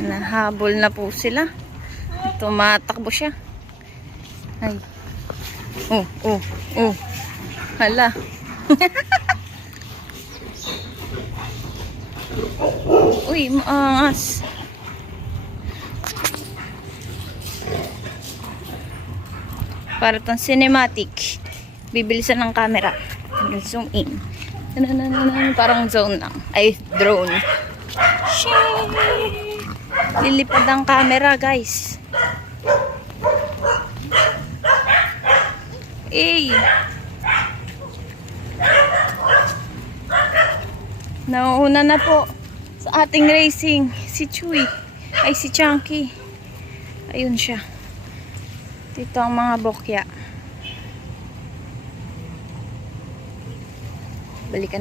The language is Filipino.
Nahabol na po sila. Tumatakbo siya. Ay. Oh, oh, oh. Hala. Uy, maangas. Para tong cinematic. Bibilisan ng camera. Zoom in. Parang zone lang. Ay, drone. Lilipad ang camera, guys. Eh. Nauuna na po sa ating racing si Chewy. Ay, si Chunky. Ayun siya. Dito ang mga bokya. Balikan na.